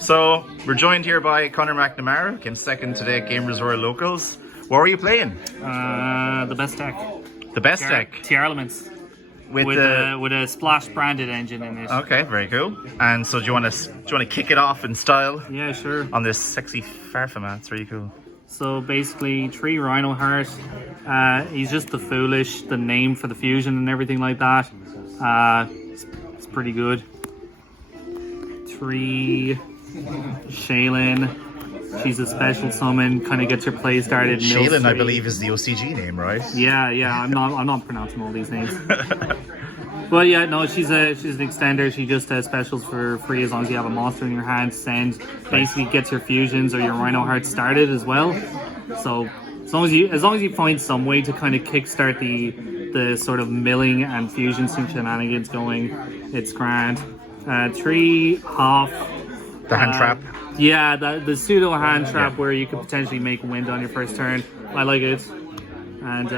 So we're joined here by Conor McNamara, came second today at Gamers Royal Locals. What were you playing? The best deck. The best deck? Tearlaments. With a splash branded engine in it. Okay, very cool. And so do you want to kick it off in style? Yeah, sure. On this sexy Farfama, it's really cool. So basically, 3 Rhino Heart. He's just the foolish, the name for the fusion and everything like that. It's pretty good. 3 Shaylin. She's a special summon, kind of gets your play started. Shaylin, I believe, is the OCG name, right? Yeah. I'm not pronouncing all these names. But yeah, no, she's an extender. She just specials for free as long as you have a monster in your hand. Send basically gets your fusions or your Rhino Hearts started as well. So as long as you find some way to kind of kickstart the sort of milling and fusion shenanigans going, it's grand. 3 half. The hand trap. Yeah, the pseudo hand trap where you could potentially make wind on your first turn. I like it. And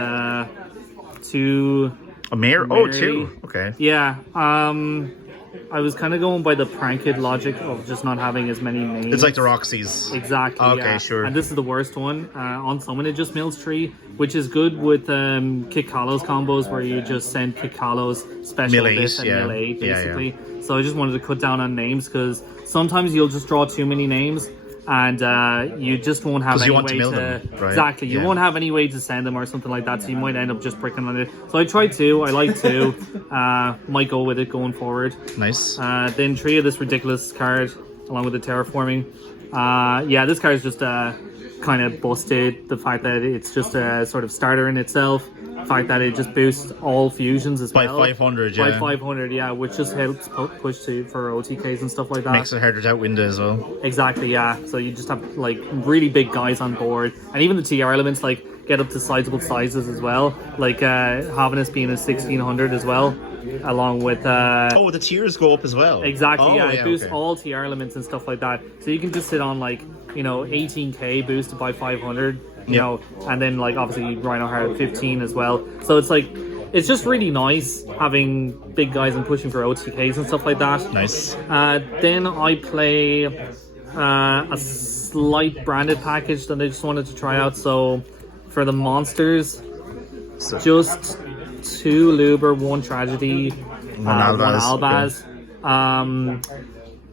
2. A mare? Oh, 2. Okay. Yeah. I was kind of going by the Prankid logic of just not having as many names. It's like the Roxy's. Exactly. Okay, yeah. sure. And this is the worst one. On summon, it just mills 3, which is good with Kick Kalos combos where you just send Kick Kalos special this and mill 8, basically. Yeah. So I just wanted to cut down on names because sometimes you'll just draw too many names and you just won't have any way to right? Exactly, you won't have any way to send them or something like that, so you might end up just bricking on it. So I tried 2, I like 2. Might go with it going forward. Nice. Then 3 of this ridiculous card along with the terraforming. Yeah, this card is just kind of busted. The fact that it's just a sort of starter in itself. The fact that it just boosts all fusions as well. By 500, yeah. By 500, yeah, which just helps push for OTKs and stuff like that. Makes it harder to outwin as well. Exactly, yeah. So you just have like really big guys on board. And even the Tearlaments like get up to sizable sizes as well. Like Havanus being a 1600 as well. Along with the tiers go up as well. Exactly, yeah. It boosts all Tearlaments and stuff like that. So you can just sit on like, 18k boosted by 500, you know, and then like obviously Rhino Heart 15 as well. So it's like it's just really nice having big guys and pushing for OTKs and stuff like that. Nice. Then I play a slight branded package that I just wanted to try out. So for the monsters, just 2 Luber, 1 Tragedy, 1 Albaz.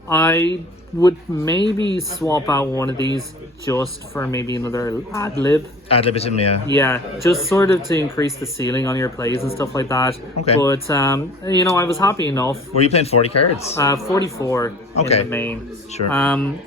I would maybe swap out one of these just for maybe another ad-lib. Ad-libitum, yeah. Yeah, just sort of to increase the ceiling on your plays and stuff like that. Okay. But, I was happy enough. Were you playing 40 cards? 44 in the main. Sure.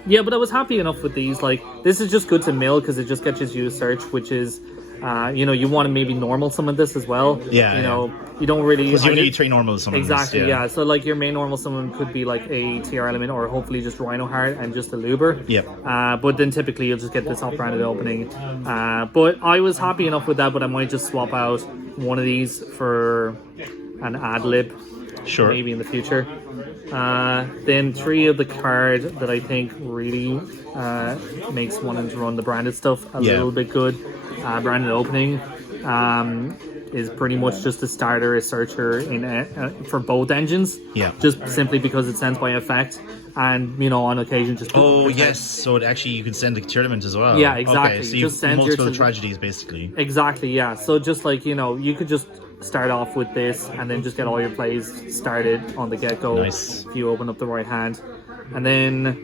Yeah, but I was happy enough with these. Like, this is just good to mill because it just gets you a search, which is... you want to maybe normal summon this as well. Yeah. You don't really... Because you need 3 normal summons. Exactly, yeah. So like your main normal summon could be like a Tearlament or hopefully just Rhino Heart and just a Luber. Yep. But then typically you'll just get this off-branded opening. But I was happy enough with that, but I might just swap out one of these for an ad-lib. Sure. Maybe in the future. Then 3 of the card that I think really makes wanting to run the branded stuff a little bit good. Branded opening is pretty much just a starter, a searcher in for both engines. Yeah. Just simply because it sends by effect, and on occasion just. Oh yes, so it actually you can send the tournament as well. Yeah, exactly. Okay, so you just send multiple tragedies basically. Exactly. Yeah. So just like you could just start off with this and then just get all your plays started on the get-go. Nice. If you open up the right hand, and then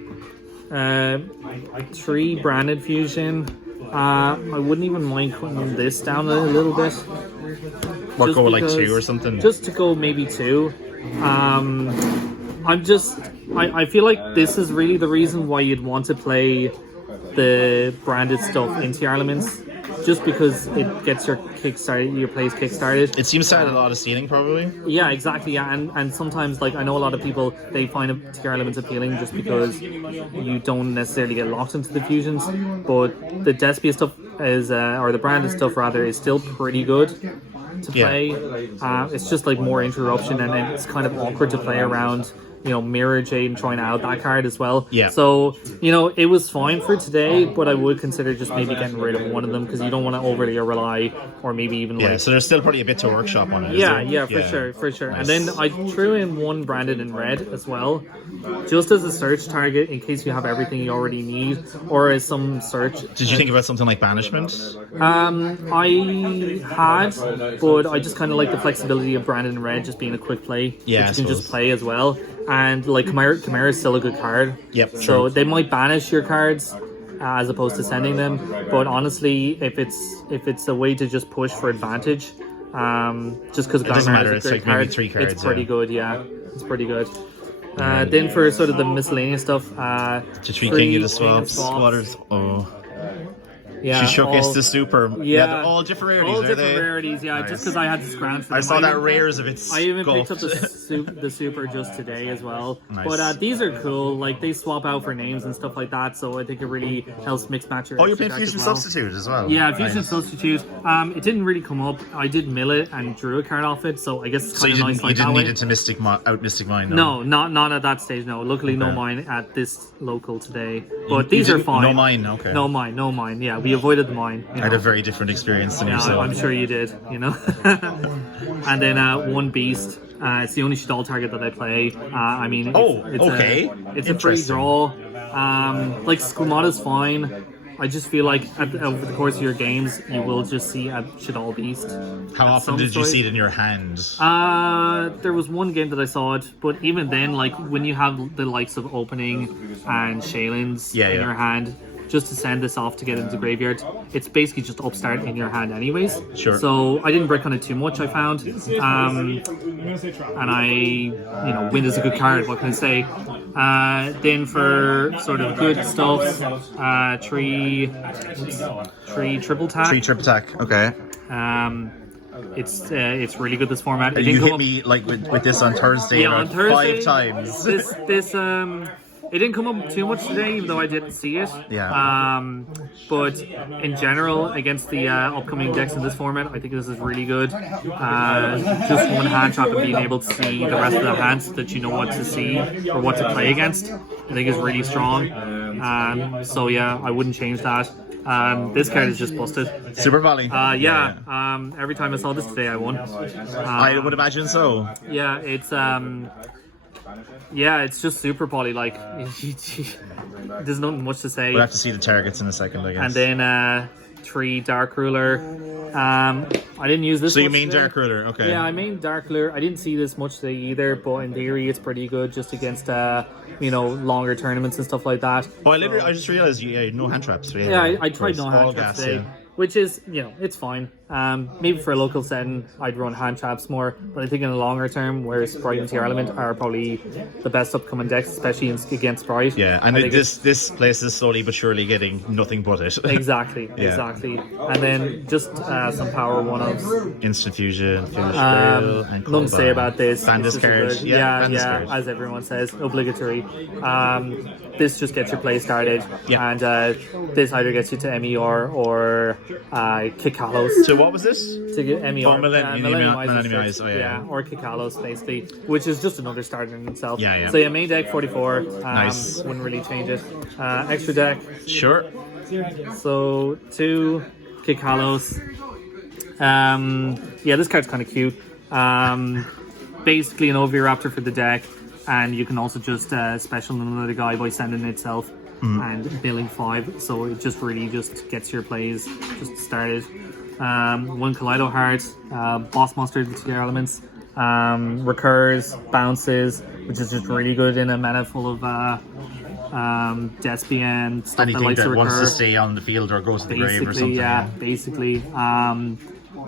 3 branded fusion. I wouldn't even mind cutting this down a little bit. What, go like 2 or something? Just to go maybe 2. I feel like this is really the reason why you'd want to play the branded stuff in Tearlaments. Just because it gets your plays kickstarted. It seems to add a lot of ceiling, probably. Yeah, exactly. Yeah, and sometimes, like I know a lot of people, they find Tearlaments appealing just because you don't necessarily get locked into the fusions. But the Despia stuff is, or the branded stuff rather, is still pretty good to play. It's just like more interruption, and then it's kind of awkward to play around. Mirror Jade and trying out that card as well. Yeah. So, it was fine for today, but I would consider just maybe getting rid of one of them because you don't want to overly rely or maybe even Yeah, so there's still probably a bit to workshop on it. is Yeah, there? for sure. Nice. And then I threw in one branded in red as well, just as a search target in case you have everything you already need, or as some search. Did you think about something like banishment? I had, but I just kind of like the flexibility of branded in red just being a quick play. Yeah, which you I can just suppose. play as well. And like Chimera is still a good card. Yep, So true. they might banish your cards as opposed to sending them. But honestly, if it's a way to just push for advantage, just because doesn't matter, is it's a great like maybe card, 3 cards, it's pretty yeah. good. Yeah, it's pretty good. Then for sort of the miscellaneous stuff, To 3 three King of the King of Swaps, Squatters. Oh. yeah, She showcased all- the super. Yeah, they're all different rarities. All are different they? rarities, yeah. Nice. Just because I had to scrounge for I them. saw that even- rares of its. I even picked up sculpt. the super just today as well. Nice. But these are cool. Like they swap out for names and stuff like that, so I think it really helps mix match your. Oh, you're extra playing deck as Fusion well. Substitute as well. Yeah, Fusion Nice. Substitute. It didn't really come up. I did mill it and drew a card off it, so I guess it's So kind you of didn't, nice like you didn't that need way. it to Mystic Mine? No, not at that stage. No, luckily no Okay. mine at this local today. But You these are didn't- fine. No mine, okay. No mine. Yeah, we avoided the mine. I had a very different experience than Yeah, yourself. I'm sure you did, And then one beast. It's the only Shadal target that I play. I mean, okay. It's a free Interesting. draw. Like Squamata's fine. I just feel like over the course of your games, you will just see a Shadal beast. How often did you see it in your hand? There was one game that I saw it, but even then, like when you have the likes of opening and Shaylins Yeah, in yeah. your hand, just to send this off to get into the graveyard, it's basically just upstart in your hand anyways. Sure. So I didn't break on it too much, I found. And I, Wind is a good card, what can I say? Then for sort of good stuff, three triple tap. 3 trip attack. Okay. It's really good this format. It And didn't you come hit up- me like with this on Thursday, Yeah, about on Thursday, 5 times. This it didn't come up too much today, even though I didn't see it. Yeah. But in general, against the upcoming decks in this format, I think this is really good. Just one hand trap and being able to see the rest of the hands so that you know what to see or what to play against, I think is really strong. So yeah, I wouldn't change that. This card is just busted. Super Volley. Every time I saw this today, I won. I would imagine so. Yeah, it's just super poly. Like, there's nothing much to say. We'll have to see the targets in a second, I guess. And then 3 Dark Ruler. I didn't use this. So you much mean today. Dark Ruler? Okay. Yeah, I mean Dark Ruler. I didn't see this much today either, but in theory, it's pretty good just against longer tournaments and stuff like that. Oh, I just realized you had no hand traps. So Yeah, I tried it's no all hand traps gas, today, yeah. which is, it's fine. Maybe for a local setting, I'd run hand traps more, but I think in the longer term, where Sprite and Tearlament are probably the best upcoming decks, especially against Sprite. Yeah, and I think this place is slowly but surely getting nothing but it. Exactly. And then just some power one-offs. Instant Fusion, Fusion Trail, and Nothing to say about this. Bandus It's just a card. good- Yeah, Bandus yeah, card. as everyone says, obligatory. This just gets your play started, Yeah. and this either gets you to MER or Kikalos. So what was this? To get MER. Oh, Millennium Eyes, oh, yeah. Or Kikalos, basically, which is just another starter in itself. Yeah. So main deck 44. Nice. Wouldn't really change it. Extra deck. Sure. So 2 Kikalos. This card's kind of cute. Basically an Oviraptor for the deck, and you can also just special another guy by sending it itself and billing 5. So it just really just gets your plays just started. 1 Kaleido Heart, Boss Monster Tearlaments, recurs, bounces, which is just really good in a meta full of Despia and stuff Anything that likes that to recur. wants to stay on the field or go to the grave or something. Basically.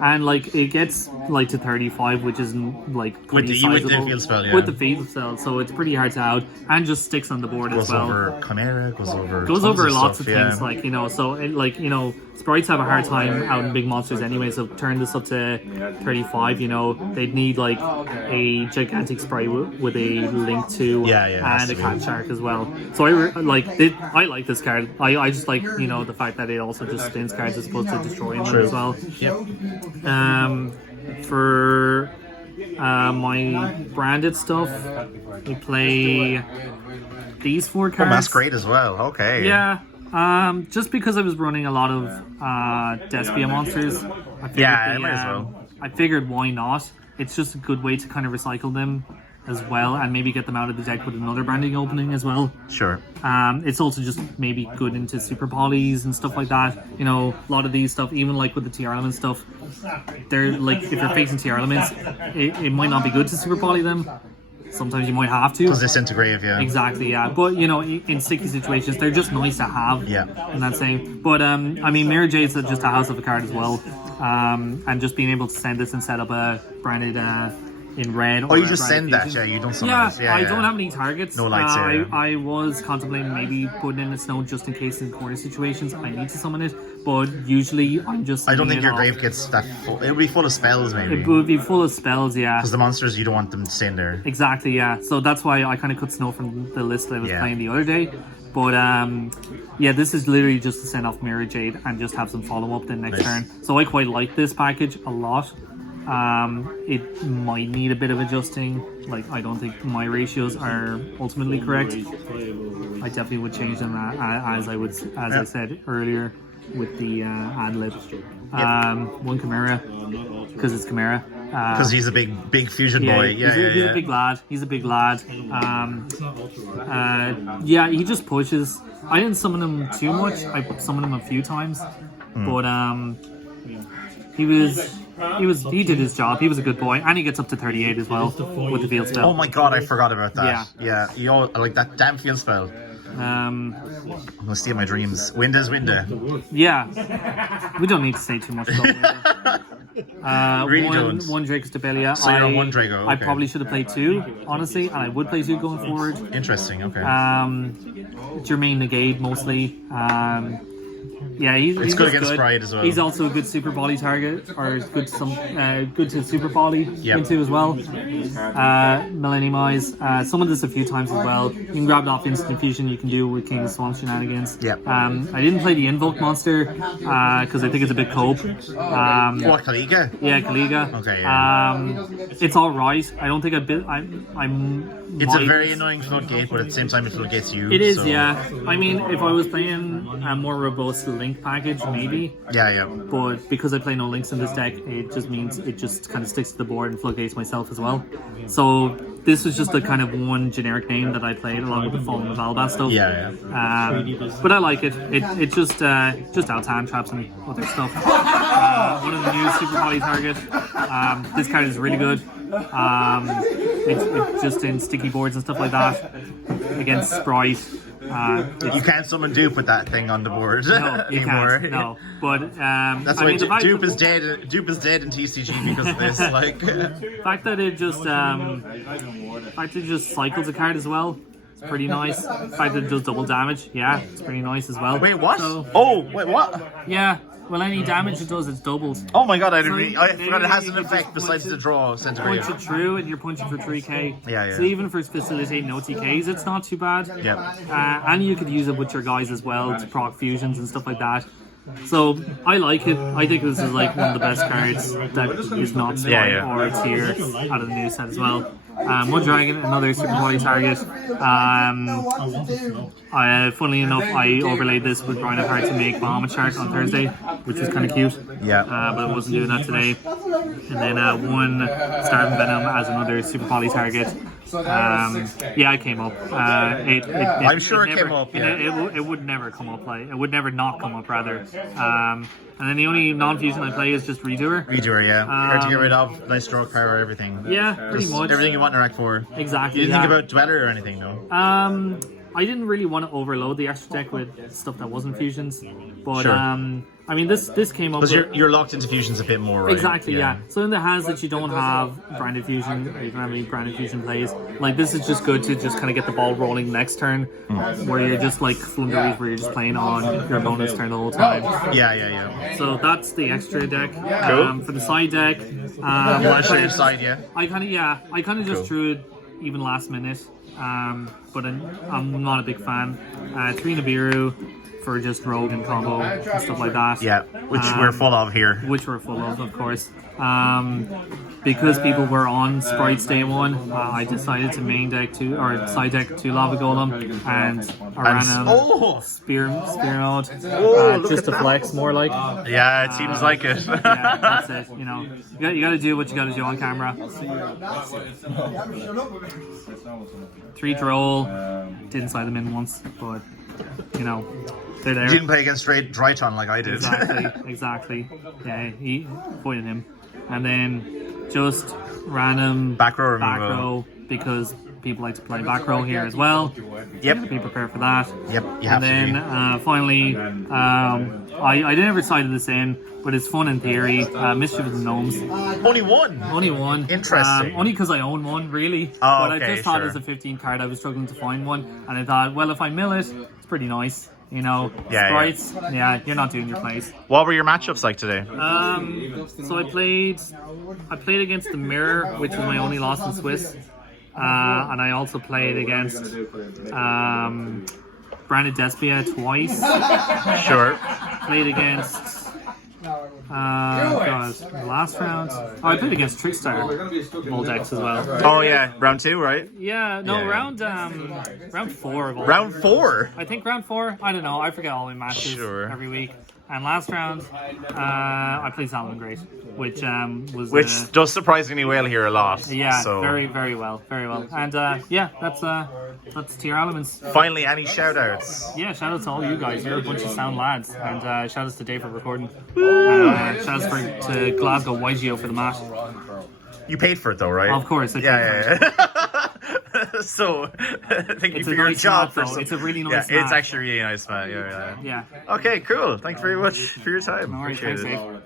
And like it gets like to 35, which is like pretty with the sizable. field spell, yeah. With the field spell, so it's pretty hard to out, and just sticks on the board Goes as well. over Chimera, goes over Lots of stuff, things, like sprites have a hard time out in big monsters anyway, so turn this up to 35, they'd need like a gigantic sprite with a link to and a cat shark as well. So I like this card. I just like the fact that it also just spins cards as opposed to destroying them as well. Yep. For My branded stuff, we play these 4 cards. Oh, that's great as well. Okay. Yeah. Just because I was running a lot of Despia monsters, I figured might as well. I figured why not? It's just a good way to kind of recycle them as well, and maybe get them out of the deck with another branding opening as well. Sure. It's also just maybe good into super polys and stuff like that. You know, a lot of these stuff, even like with the Tearlaments stuff, they're like, if you're facing Tearlaments, it might not be good to super poly them. Sometimes you might have to. Because disintegrate, yeah. Exactly, yeah. But, you know, in sticky situations, they're just nice to have. Yeah. In that same. But, I mean, Mirror Jade's just a house of a card as well. And just being able to send this and set up a branded in red. Oh, you just send that, yeah? You don't summon it. Yeah, I don't have any targets. No lights here. I was contemplating maybe putting in a snow just in case in corner situations I need to summon it. But usually I'm just... I don't think your grave gets that full. It would be full of spells, maybe. It would be full of spells, yeah. Because the monsters, you don't want them to stay in there. Exactly, yeah. So that's why I kind of cut snow from the list that I was playing the other day. But yeah, this is literally just to send off Mirror Jade and just have some follow-up the next turn. So I quite like this package a lot. It might need a bit of adjusting. Like, I don't think my ratios are ultimately correct. I definitely would change them as I said earlier with the ad lib. One Chimera, because it's Chimera. Because he's a big fusion boy. He's a big lad. He's a big lad. Yeah, he just pushes. I didn't summon him too much. I summoned him a few times, but he did his job. He was a good boy, and he gets up to 38 as well with the field spell. Oh my god, I forgot about that. Yeah. I like that damn field spell. I'm gonna steal my dreams. Winda's Winda. Yeah, we don't need to say too much about Winda. Really don't. One Draco's Debelia. So you're on one Draco. Okay. I probably should have played 2, honestly, and I would play 2 going forward. Interesting. Okay. Jermaine Negade mostly. Yeah, he's good against Pride as well. He's also a good super volley target, or good to super volley into as well. Millennium Eyes. Summoned this a few times as well. You can grab it off instant fusion. You can do with King of Swamp shenanigans. Yep. I didn't play the Invoke monster because I think it's a bit cope. What, Kaliga? Yeah, Kaliga. Okay. Yeah. It's all right. I don't think It's a very annoying floodgate, but at the same time it floodgates you. It is, so. yeah. I mean, if I was playing a more robust link package, maybe. Yeah. But because I play no links in this deck, it just means it just kind of sticks to the board and floodgates myself as well. So this was just a kind of one generic name that I played along with the Fallen of Albat stuff. Yeah. But I like it. It just out hand traps and other stuff. One of the new Super Volley target. This card is really good. It's just in sticky boards and stuff like that against Sprite. You can't summon Dupe with that thing on the board anymore. Can't. No, but that's why Dupe is dead. Dupe is dead in TCG because of this. Like, the fact that it just cycles a card as well. It's pretty nice. The fact that it does double damage, yeah, it's pretty nice as well. Wait, what? Wait, what? Yeah. Well, any damage it does, it's doubled. Oh my god, I forgot it has an effect besides the draw centigrade. Punch it through and you're punching for 3k. Yeah. So even for facilitating OTKs, it's not too bad. Yeah. And you could use it with your guys as well to proc fusions and stuff like that. So I like it. I think this is like one of the best cards that is not Sprite or tier out of the new set as well. One Dragon, another Super Volley target. Funnily enough, I overlaid this with Branded Heart to make Bahamut Shark on Thursday, which was kind of cute. Yeah. But I wasn't doing that today. And then one Starving Venom as another Super Volley target. Yeah, it came up. I'm sure it came up. Yeah. It would never come up. It would never not come up, rather. And then the only non-fusion I play is just Redoer. Redoer, yeah. Hard to get rid of. Nice stroke power, everything. Yeah, pretty much. Everything you want in Rack 4. Exactly. You didn't think about Dweller or anything, no? I didn't really want to overload the extra deck with stuff that wasn't fusions, but sure. I mean this came up because you're locked into fusions a bit more, right? Exactly, yeah. So in the hands that you don't have branded fusion, or you don't have any branded fusion plays, like this is just good to just kind of get the ball rolling next turn, where you're just like Flunderies, where you're just playing on your bonus turn the whole time. Yeah. So that's the extra deck. Cool. For the side deck, you want to show your side, yeah? I kind of just drew it even last minute. But I'm not a big fan. 3 Nibiru for just rogue and combo and stuff like that. Yeah, which we're full of here. Which we're full of course. Because people were on Sprites day one, I decided to main deck side deck 2 Lava Golem and a random spear mode, just to flex more like. Yeah, it seems like it. Yeah, that's it. You know, you got to do what you got to do on camera. 3 droll, didn't side them in once, but you know, they're there. You didn't play against Dryton like I did. Exactly. Yeah, he avoided him. And then just random back row because people like to play back row here as well. Yep. Be prepared for that. Yep. And then finally, I never sided this in, but it's fun in theory. Mischievous Gnomes. Only one. Interesting. Only because I own one, really. Oh, but I just thought as a 15 card, I was struggling to find one, and I thought, well, if I mill it, it's pretty nice. You know, Sprites, you're not doing your place. What were your matchups like today? So I played against the Mirror, which was my only loss in Swiss, and I also played against Branded Despia twice. Sure. Played against last round. Oh, I played against Trickstar all decks as well. Oh yeah, round 2, right? Yeah, no, round 4 of all. Round 4? I think round 4. I don't know. I forget all my matches every week. And last round, I played Salmon Great, which does surprisingly well here a lot. Yeah, so. very well. And that's Tearlaments. Finally, any shout-outs? Yeah, shout-outs to all you guys. You're a bunch of sound lads. And shout-outs to Dave for recording. And shout-outs to Glasgow YGO for the mat. You paid for it though, right? Of course. I Yeah. So, thank you for your job. It's a really nice mat. It's actually really nice, man. Yeah. Yeah. Okay, cool. Thanks very much for your time. No worries. Appreciate Thanks, it. Dave.